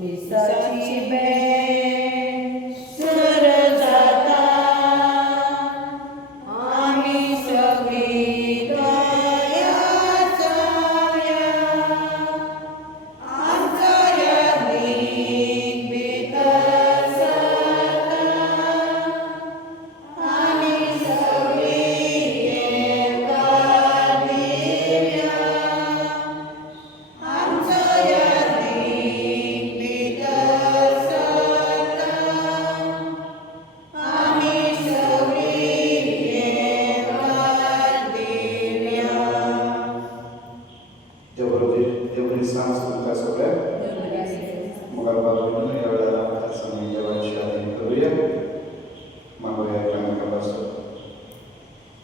विसाची bell sir जाता आम्ही सगळी दयाच या आमच्या यादीत बिकसता आम्ही सगळी एका दिव्या आमच्या यादीत बिकसता आम्ही सगळी एका दिव्या. देवरी सांग तुमच्या सगळ्या मग आपण एवढ्या समोर देवाची आराधना करूया. मागूया एकामेकापासून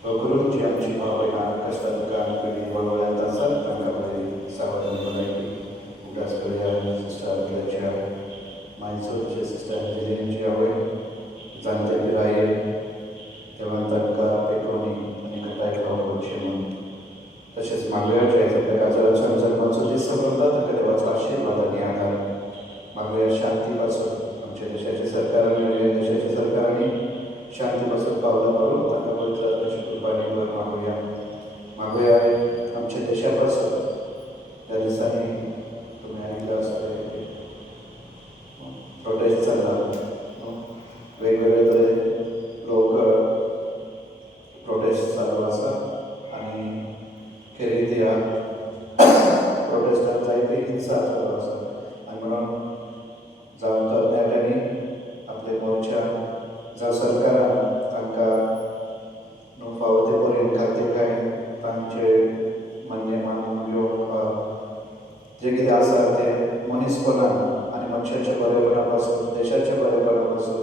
गुरुची आमची भावना कशात काम करी बोलवण्यात असतात त्यांच्यामध्ये सावधान बनायची उगाच करूया. सिस्टर केल्याच्या माणसाचे सिस्टर अंजलींची आवड जाणते फिराये तेव्हा तडका पेटवणी आणि कटाय खाऊची म्हणून तसेच मागव्याच्या प्रकारच्या रचनांचा पंचवीस समजतात तर देवाचा आशीर्वाद आणि आधार मागव्या शांतीपासून आमच्या देशाचे सरकार मिळूया. देशाचे सरकारने शांतीपासून पावलं मारून त्यांना पवित्र कृपाने मागूया. मागूया आमच्या देशापासून त्या दिवसांनी तुम्ही ऐकलं असं प्रोटेस्ट चालला वेगवेगळे तरी लोक प्रोटेस्ट चालू असतात आणि खेरीत या प्रोटेस्टांचा हिंसा चालू असतात आणि म्हणून जाऊन तर त्या ठिकाणी आपले मोर्चा जा सरकार तांकां फावो ते पर्यंत खातीर कांय तांचे म्हणणे मानून घेवप जे कितें आसा तें मनीसपणान आनी मनशाच्या बरेपणा पासून देशाच्या बरेपणा पासून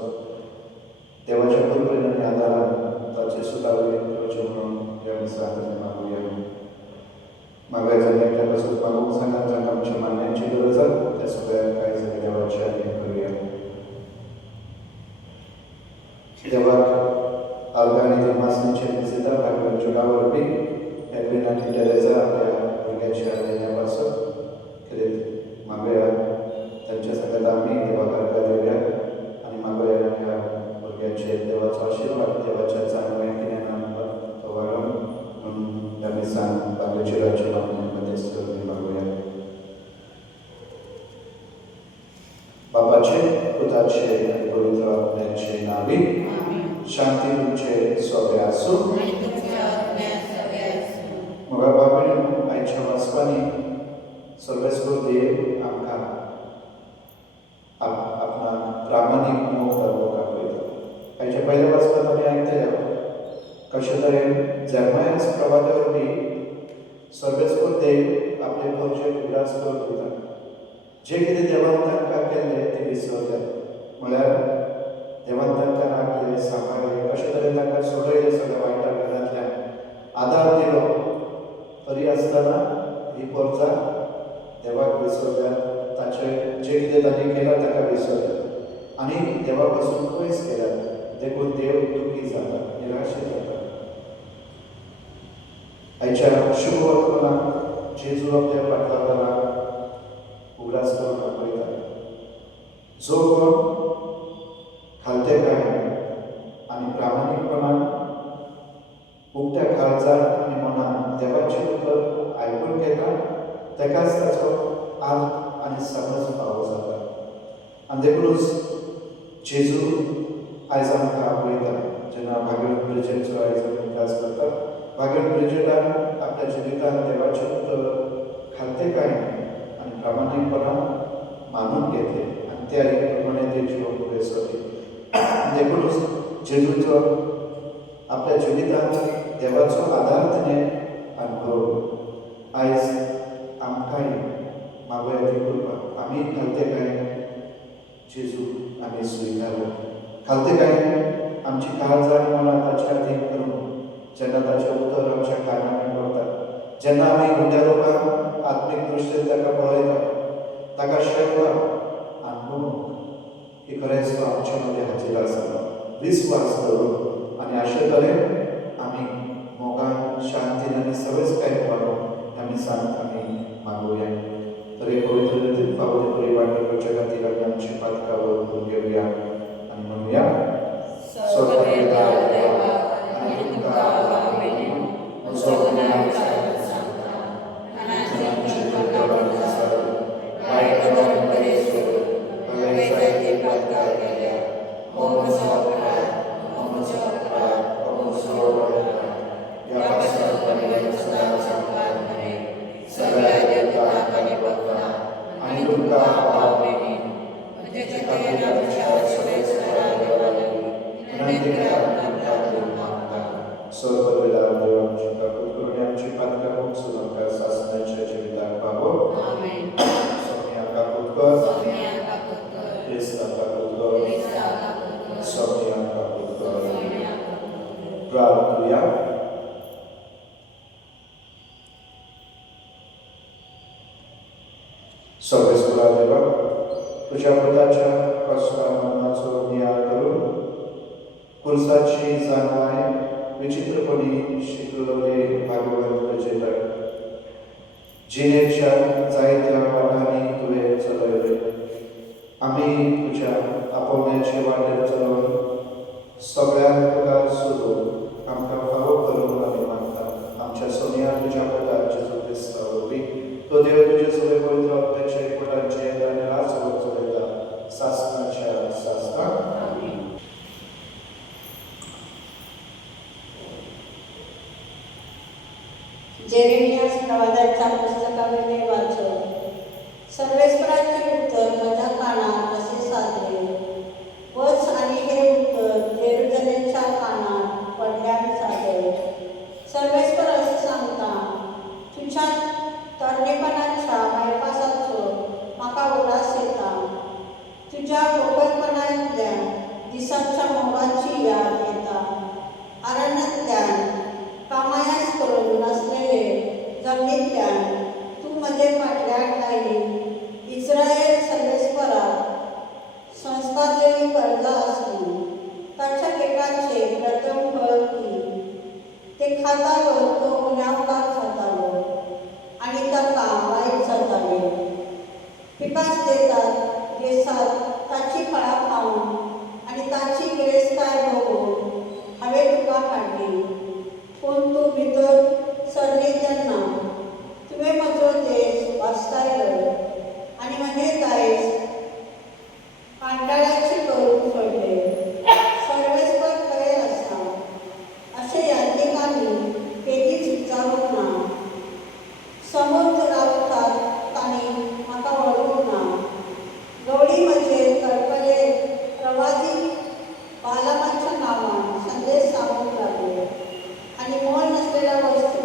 देवाच्या कृपेन आनी आदारान ताचे सुदारणे करचे म्हणून ह्या दिसांत मागुया. मागल्या जाग्यार पासून मागूंक सांगात जांकां आमच्या मान्यांची गरज आसा त्या सगळ्या कांय जागे देवाची आराधना करूया. देवाक आल्गानी दिमासनीचे दिसता भागवत जुडावरबी एडविन आनी टेरेसा आपल्या भुरग्याची आराधनेपासून केले मागूया. त्यांच्या संगत आम्ही देवाक आर्गां दिवया आनी मागूया ह्या भुरग्याचे देवाचो आशिर्वाद देवाच्या चांगल्या किन्यान वाडून म्हणून ह्या दिसान बागेची राज्य मदेस करपी मागूया. बापाचे पुताचे आनी पवित्र आत्म्याचे नावी शांती तुमचे सोबे आसूं. म्हज्या बाबीन आयच्या वाचपांनी सर्वेस्वर देव आमकां आपणाक प्रामाणीक मोग धर्मोक आपयता. आयच्या पयल्या वाचपांत आमी आयकतले कशे तरेन जर्मायस प्रवादा वरवीं सर्वेस्वर देव आपले भोवचे उगडास करून दिता. जे कितें देवान तांकां केल्लें तें विसरल्यात म्हळ्यार देवान तांकां राखलें सांबाळलें कशे तरेन तांकां सोडयलें सगळ्या वायटा वेळांतल्यान आदार दिलो तरी आसतना ही पोरजां देवाक विसरल्यात. ताचें जें कितें तांणी केलां ताका विसरल्यात आनी देवा पासून पयस केल्यात देखून देव दुखी जाता निराशीत जाता. आयच्या शुभ वर्तमानाक जेजू आपल्या पाटलांतल्यान उगडास करून आपयता. जो कोण खालतेकाय आनी प्रामाणीकपणान उक्त्या काळजान आनी मनान देवाचें उतर आयकून घेता तेकाच ताचो अर्थ आनी समज फावो जाता. आनी देखूनच जेजू आयज आमकां आपयता. जेन्ना भागवत ब्रिजेटचो आयज आमी उगडास करता भागवत ब्रिजेटान आपल्या जिवितांत देवाचें उतर खालतेकाय आनी प्रामाणीकपणान मानून घेतले आनी त्या प्रमाणे ते जिवन फुडें सरले. देखूनच जेजूचो आपल्या जिवितांत देवाचो आदार तिणें अनुभवलो. आयज आमकांय मागोया ती कृपा आमी खालतेकाय जेजू आमी स्विकारलो. खालतेकाय आमची काळजां आनी मनां ताच्या अधीन करून जेन्ना ताचें उतर आमच्या कानान पडटा जेन्ना आमी हुंड्या लोकांक आत्मीक दृश्टीन ताका पळयता ताका शेवता अनुभव की खरेंच तो आमचे मदें हाजीर आसा विस्वास दवरून आनी अशे तरेन आमी मोगान शांतीन आनी सवेस्कायेन वाडून आमी सांत आमी मागुया. तर हे पवित्र फावो परिवार करचे खातीर तुमका पावलेली म्हणजे खातीर आमच्या सर्वेस्परा देवाली अनेक सर्ववेदा देव आमची काकूत करून आमची पातका खूप सुनाका सासनाच्या जिविताक पावो आमेन. सोनिया काकूत कर सोनिया काकूत कर, क्रिस्ता काकूत कर क्रिस्ता काकूत कर, सोनिया काकूत कर सोनिया काकूत कर. प्रार्थना सर्वेस्परा देवा तुझ्या पुताच्या कष्टामरणाचो नियाळ करून पुरुषाची जाणवाय विचित्रपणी शिकवले भागवत जेवण जिनेच्या जायत्या वाटांनी तुवें चलयले आमी तुज्या आपोवण्याचे वाटेर चलोवन सगळ्यांक तुका सोदून आमकां फावो करून आमी मागता आमच्या सोनिया तुज्या पुता जेजू क्रिस्ता वरवीं तो देव तुजे सगळे पवित्र आत्म्याचे एकवटांचे आनी राजवट चलयता सासणाच्या सासणाक आमेन. जेरेमियास प्रवादाच्या पुस्तकावरले वाचन सर्वेस्पराचे उत्तर माझ्या कानात असे साधले वच आणि हे उत्तर जेरुसलेमच्या कानात पडल्यान साधले. सर्वेस्पर असे सांगता तुझ्या तरणेपणाच्या बायपासाचो म्हाका उलास येता तुझ्या गोपलपणांतल्या दिसांच्या मोगाची याद येता अरण्यांतल्यान कामायास करून नासलेले जमनींतल्यान तूं म्हजे फाटल्यान लायली इस्रायल सर्वेस्पराक संस्कारलेली कर्जा आसली ताच्या पिकाचे प्रथम फळ ती ते खातालो तो गुन्यांवकार जातालो आनी ताका वायट जाताले पिकास देतात देसात ताची फळां खावन आनी ताची गिरेस्ताय भोगून हांवें तुका हाडली पूण तूं भितर सरली तेन्ना तुवें म्हजो देश वाचतायलो आनी म्हजें दायज पांटाळ्याचें करून सोडलें. सर्वेस्पर खरें आसा अशें याज्ञिकांनी केदींच विचारूंक ना समूद रावतात तांणी म्हाका वळखूंक ना गवळी म्हजेर कळकळे प्रवादी बालामाच्या नांवान संदेश सांगूंक लागले आनी मोल नासलेल्या वस्तू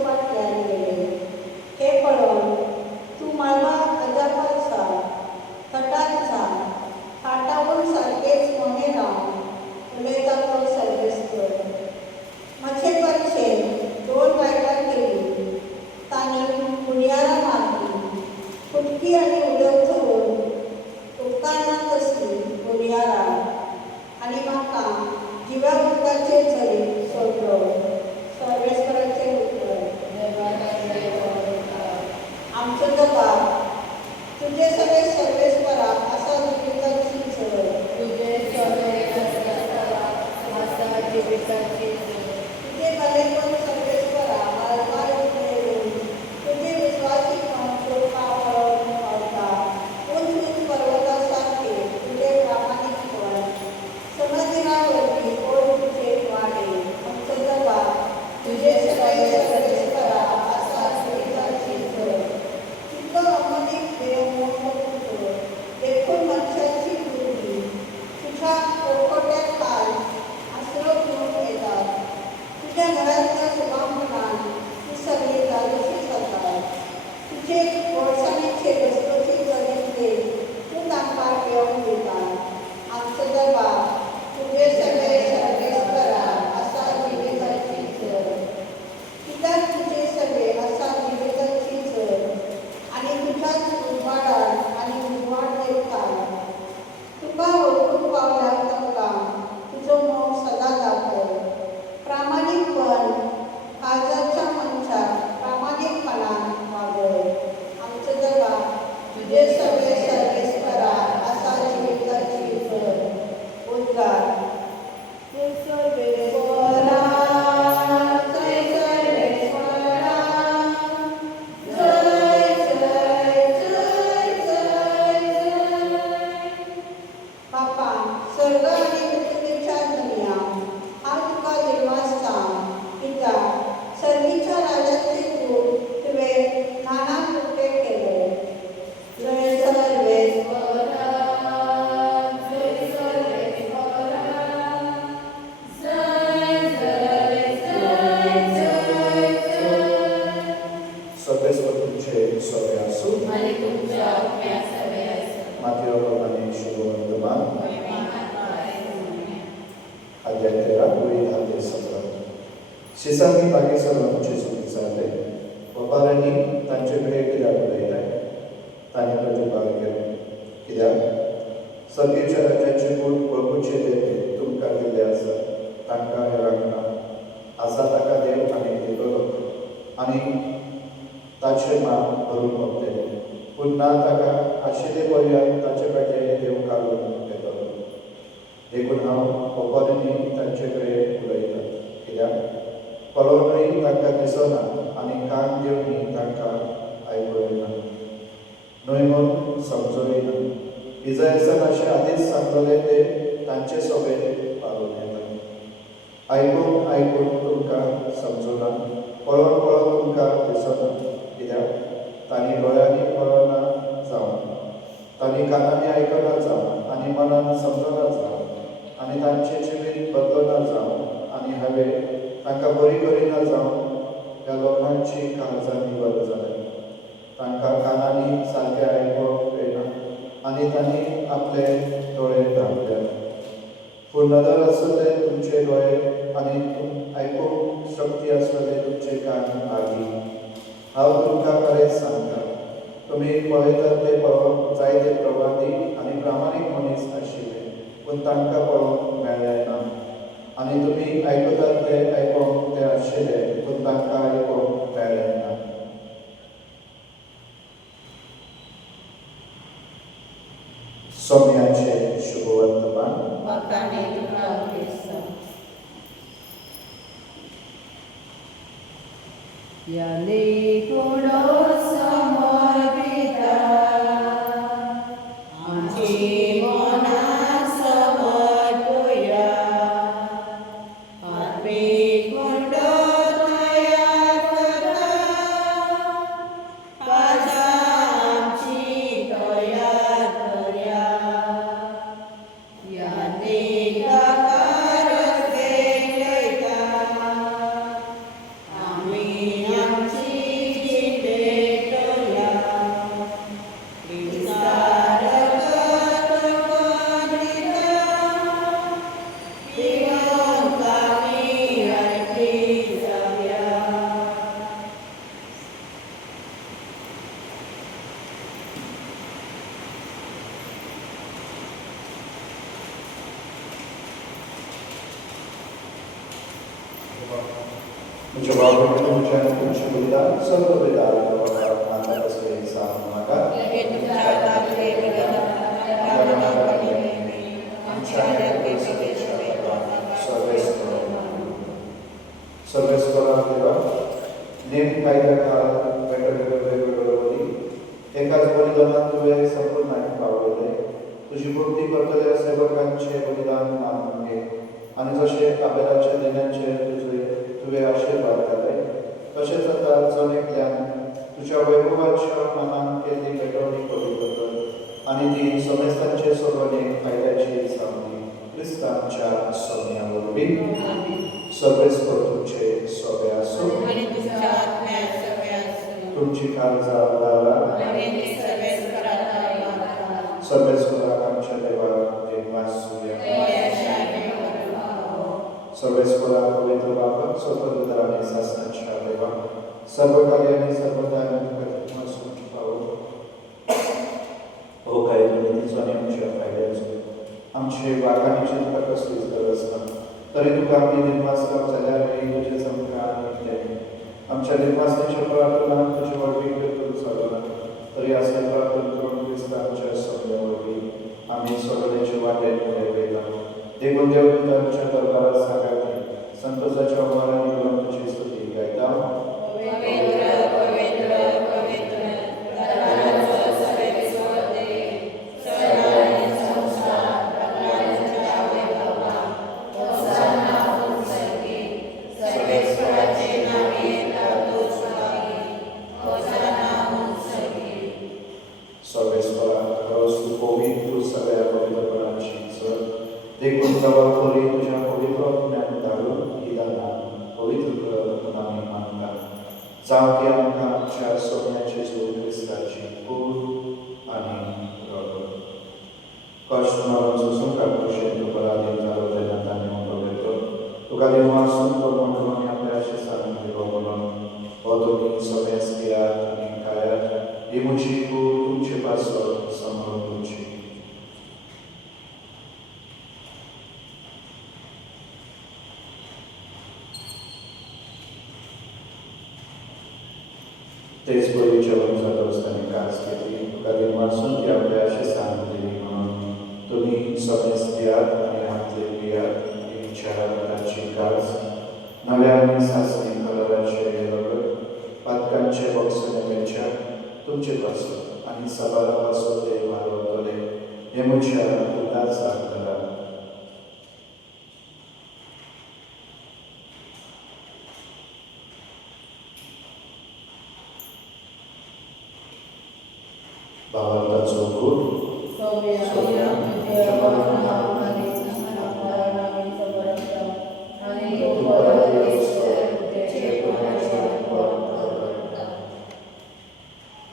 Mateo प्रमाणे शुभ वर्तमान अध्याय 13 पुढील 10 ते 17 शिसांनी बागेसर जेजू विचारले वपारांनी तांचेकडे कित्याक उलयताय तांणी प्रतिपाद केलें कित्याक सर्गेच्या राज्याचे गूण वळखुचे देव तुमकां दिल्ले आसा तांकां हेरांक ना आसा ताका देव आनी दितलो आनी ताचे मान भरून वतले पूण ना ताका आशिल्ले पर्यंत ताचे पेटे देव काडून येतलो देखून हांव वपारांनी तांचे कडेन उलयतां कित्याक पळोवनूय तांकां दिसना आनी कान दिवनूय तांकां आयकूंक ना न्हय समजूंक ना इजायासान अशें आदींच सांगलेलें तें तांचे सोबे पाळून येता आयकून तुमकां समजुना पळोवन तुमकां दिसना कित्याक तांणी दोळ्यांनी पळोवना जावं तांणी कानांनी आयकना जावं आनी मनान समजना जावं आनी तांचे जिवीत बदलना जावं आनी हांवें तांकां बरी करिना जावं ह्या लोकांची काळजां निवड जाल्या तांकां कानांनी सारकें आयकोंक येना आनी तांणी आपले दोळे धांपल्या पूण नदर आसतले तुमचे दोळे आनी आयकूंक शक्ती आसतले तुमचे कान आगी हांव तुमकां खरेंच सांगता तुमी पळयतात ते पळोवंक जायते प्रवादी आनी प्रामाणीक मनीस आशिल्ले पूण तांकां पळोवंक मेळ्ळें ना आनी तुमी आयकतात ते आयकोंक ते आशिल्ले पूण तांकां आयकोंक मेळ्ळें ना सोम्याचे शुभ वर्तमान याले कोणो समर्पिता आमची मना समर्पुया आत्मिक कुंड तयार करा पाजा आमची तयार करया याने दाकार देता आम्ही आमची जिंदे टोया विस्तार Muchas gracias, muchas felicidades, solo felicidades para la experiencia maga. Service देवा नेम कायदा काळ वेगवेगळी एकाच बलिदानात तुवें संपूर्ण पावले तुझी भक्ती करतल्या सेवकांचे बलिदान मानून घे आनी जशें आबेलाच्या दिनांचेर तुवें आशिर्वाद घाले तशेंच आतां जनेकल्यान तुज्या वैभवाच्या मनान केल्ली पेटवणी पवित्र कर आनी ती समेस्तांचे सोबणे फायद्याची जावली क्रिस्तांच्या सोम्या वरवीं सर्वेस्पर तुमचे सोबे आसूं तुमची काळजां उडाला सर्वेस्पराक आमच्या देवाक देवास सर्वेस्परा पवित्र बाबा स्वतंत्र आणि शासनाच्या देवा सर्व कार्याने सर्वदा हो काय नितीचो आणि आमच्या फायद्याचो आमचे वागांची तुका कसलीच गरज ना तरी तुका आमी निर्मासराव जाल्यार तुजे संस्कार घडले आमच्या निर्मासाच्या प्रार्थना तुजे वरवीं करून चालना तरी असे प्रार्थना करून क्रिस्तांच्या सोम्या वरवीं आमी सगळ्याचे वाटेन वयता देखून देव तुमच्या दरबारात सांगाते संतोषाच्या उमारांनी घेऊन तुझी स्तुती गायता देखून जबाबदारी तुझ्या पवित्र ज्ञान धाडून ही दाना पवित्र आमी मानता जावं की आमकां आमच्या सोम्याचे जोड क्रिस्ताची कूड आनी रगत Kosztowało stosunka prosimy do porady dla rodzenia danego kobietą. Tukali masą do mądrowania się sami wywołaną. Oto sobie zbierać, kajać. I muciku, tucie pasor, samolubci. Te spojrzałem za dostanie karskie, tukali masą, ja się sami wywołaną. To mi sobie zbierać, a ja zbierać, i chciała dać kars. Nawiarnie sasnie kolorać się jelowy. Patkancie boksene mecha, tumche paso, ani sabara paso te marotole, yemucha tuta sakara. Bawal tatsukur,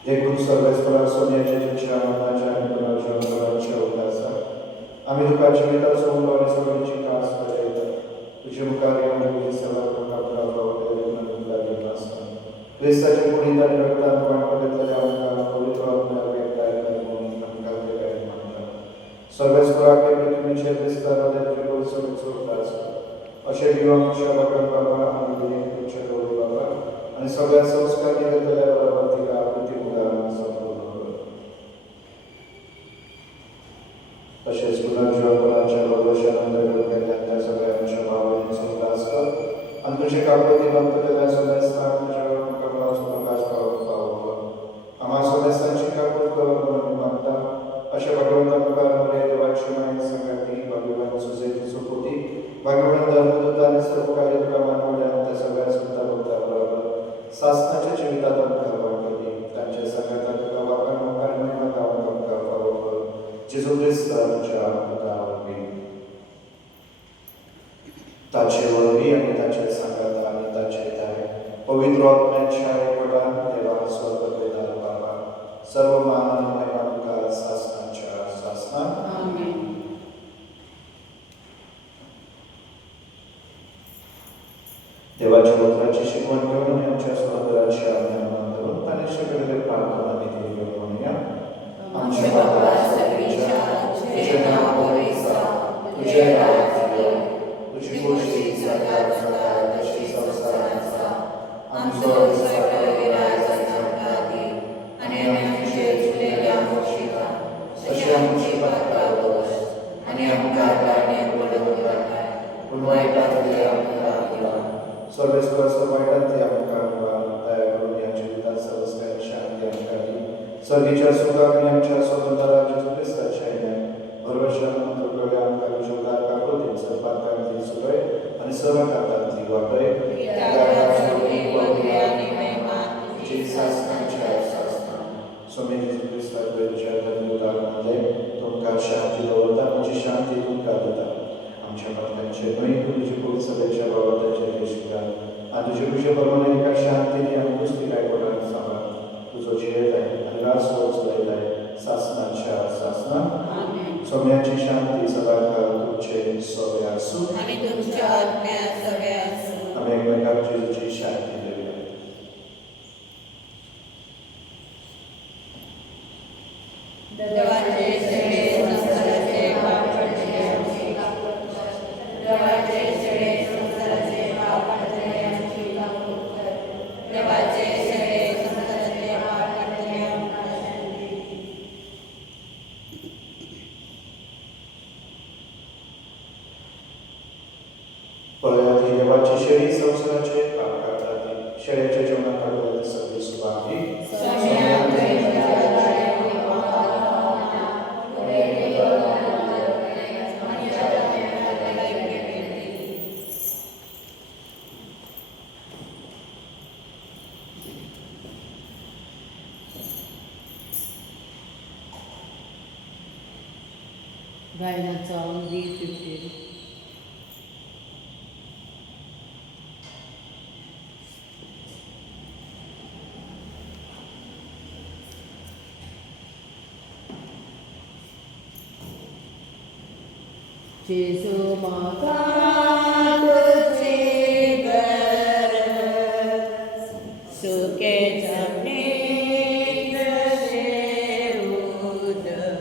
Děkuji Sylvestra, Soněče, Čečána, Náčáni, Donáčan, Donáča, Udasa. A my dokážeme dát souhlavy Sovětčí kástere, protože mu káriám může se velkou napravou, který na důkladě vlastní. Krista, že půjde tady doktán, vám podetele, a politovat nevěkta, jak mluví, tam každé kajmanta. Sylvestra, který mi červista, rade, že byl Sovětskou otázku. A že bývám třeba Baba, a nebyli Červoli Baba, ani Sovětskou skladně vedele, तसेच पुनर्जीवनाच्या भविष्यानंतर त्या सगळ्यांच्या भावनेचा उल्हास कर आणि तुझे कापडी बंधलेल्या सगळ्या स्थान तुझ्यावर मुखापासून प्रकाश पावतो आम्हा सदस्यांची कापड करून मानता अशा भगवंता प्रकारे देवाची माहिती सगळ्यांनी भगवान सुजेची सुपुती भगवान धर्मदूताने सर्व कार्यक्रमांमध्ये त्या सगळ्या सुद्धा भक्ताबरोबर शासनाच्या जीवितात भगवान कधी त्यांच्या सगळ्यात वापर मुखाने गावात Gesù Cristo ci ha dato tace vorbi आणि tace सांगता आणि tace आहे पवित्र आत्म्याच्या एकोडा देवा स्वर्गवेदार बाबा सर्व मान महिमा तुका शासनाच्या शासना आमेन. देवाच्या वचनाची शिकवण घेऊन आमच्या सहोदराची आज्ञा मानून आणि सगळे प्रार्थना विधी घेऊन या आमच्या बाबा तुझे नाव होईसा, तुझे राज्य येऊ, तुझी गोष्टी स्वर्गात तशी संसाराचा. आमचो स्वयंविराजादी आणि आमचे जुळलेल्या मोक्षिका, तशी आमची पात्रावोस आणि आमका गाणे पडवू नका. वाईटातले आमका किंवा सर्वेश्वर वाईटातले आमका किंवा दया करून या जीवितात सर्वस्व शांती आमका दी. सर्वीच्या सुखाने आमच्या स्वतंत्र जेजू ख्रिस्ताच्या Berwasian juga kabut yang sempatkan di sungai, dan sempatkan di wabai. Jesus Christ, Swami Yesus Kristus berjaya dan mudahnya, Tuhan shanti lawata, muji shanti Tuhan data. आमच्या भक्तांचे नवी तुझी पवित्र सभेच्या बाबतीचे देशकाल आणि तुझी पूजा परमानंद शांतीने आणि पुस्ती काय कोणाला सांगा तुझं जीवन आहे आणि रास पोचलेला आहे शासनाच्या शासना सोम्याची शांती सदाकाळ तुझे सोबे असू आणि तुमच्या आत्म्या सगळ्या असू. आम्ही एकमेकांची तुझी शांती देऊया. देवाचे सगळे संसाराचे पाप पडले आमची कापूर कर. देवाचे सगळे संसाराचे पाप पडले आमची कापूर कर. देवाचे सगळे संसाराचे पाप पडले आमका शांती दे. पळयात ही देवाची शेळी संसाराचे पाप करतात. शेळ्याच्या जेवणात आढळलेली सगळी सुभागी गायनाचा V15. जेजू म्हाका तुझे घर सुके जमनीक जशे उदक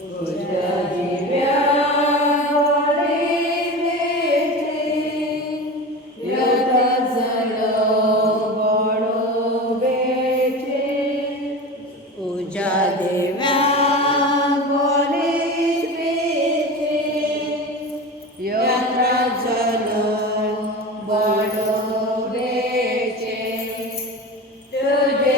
तुझ्या दिव्या तुझ्या देव्या बोलीत यत्र जलो बडोबेचे तुझे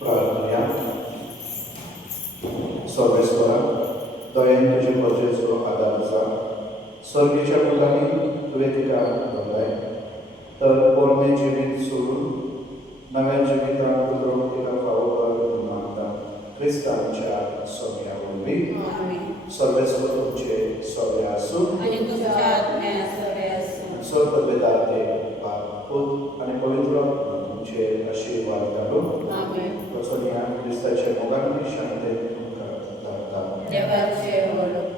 प्रार्थना सर्वेश्वरा दयेन तुजे प्रजेचो आदार आसा स्वर्गीच्या मुलांनी तुवें तिका घडलाय तर पोरणे जिवीत सोडून नव्या जिवितांत उदरून तिका फावो कर म्हूण मागता क्रिस्तांच्या सोम्या वरवीं सर्वेश्वर तुमचे सोबे आसूं आणि तुमच्या आत्म्या सोबे आसूं स्वर्ग पिता देव बाप पुत आनी पवित्र तुमचे आशीर्वाद धाडून आमेन वचून ह्या क्रिस्ताच्या मोगान शांतेत तुमकां धाडटा देवाचे